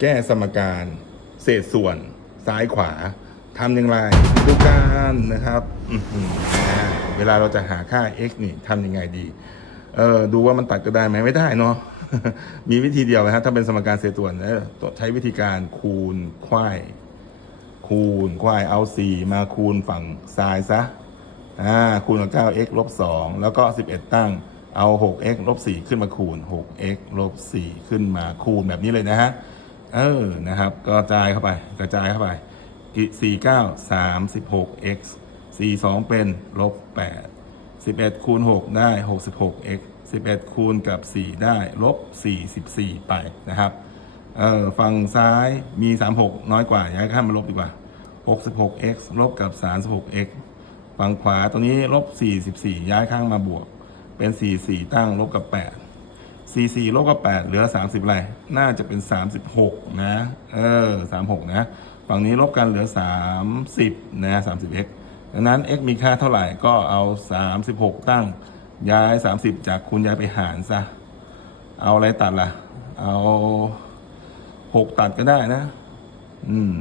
แก้สมการ เศษส่วนซ้ายขวาทำอย่างไรดูกันนะครับเวลาเราจะหาค่า x นี่ทำยังไงดี เออดูว่ามันตัดก็ได้ไหมไม่ได้เนาะมีวิธีเดียวนะครับถ้าเป็นสมการเศษส่วนเออต้องใช้วิธีการคูณควายคูณควายเอา 4 มาคูณฝั่งซ้ายซะอ่าคูณกับ 9x ลบ 2 แล้วก็ 11 ตั้งเอา 6x ลบ 4 ขึ้นมาคูณ 6x ลบ 4 ขึ้นมาคูณแบบนี้เลยนะฮะ เออนะครับกระจายเข้าไปกระจายเข้าไปอีก4 9 36x 4 2เป็นลบ8 11คูณ6ได้ 66x 11คูณกับ4ได้ลบ44ไปนะครับเออฝั่งซ้ายมี36น้อยกว่า ย้ายข้ามมาลบดีกว่า 66x ลบกับ 36x ฝั่งขวาตัวนี้ลบ44ย้ายข้างมาบวก เป็น44ตั้งลบกับ8 CC ลบก็8เหลือ 30อะไรน่าจะเป็น 36 นะ เออ 36 นะ ฝั่งนี้ลบกันเหลือ 30 นะ 30x ดังนั้น x มีค่าเท่าไหร่ก็เอา 36 ตั้งย้าย 30 จากคูณย้ายไปหารซะ เอาอะไรตัดละ่ะ เอา 6 ตัดก็ได้นะ อืม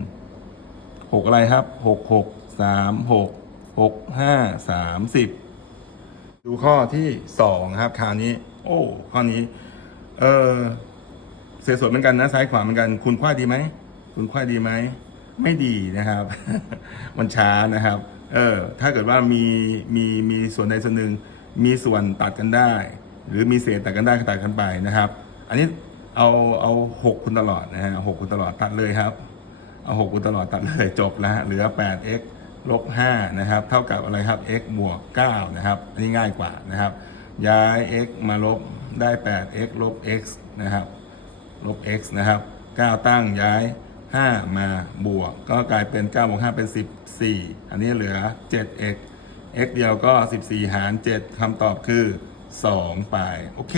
6 อะไรครับ 6 6 3 6 6 5 30 ดูข้อที่สองครับคราวนี้ โอ้ข้อนี้ เออเศษส่วนเหมือนกันนะซ้ายขวาเหมือนกัน คุณคว้าดีไหมคุณคว้าดีไหมไม่ดีนะครับ มันช้านะครับ เออ ถ้าเกิดว่ามีมีมีส่วนใดส่วนหนึ่งมีส่วนตัดกันได้ หรือมีเศษตัดกันได้ก็ตัดกันไปนะครับ อันนี้เอาเอาหกคูณตลอดนะฮะหกคูณตลอดตัดเลยครับ เอาหกคูณตลอดตัดเลยจบแล้วฮะเหลือ 8x ลบ5นะครับ เท่ากับอะไรครับ x บวก9นะครับนนี้ง่ายกว่านะครับ ย้าย x มาลบได้ 8x ลบ x นะครับ ลบ x นะครับ 9 ตั้งย้าย 5 มาบวก ก็กลายเป็น 9 บวก 5 เป็น 14 อันนี้เหลือ 7x x เดียวก็ 14 หาร 7คำตอบคือ 2 ไป โอเค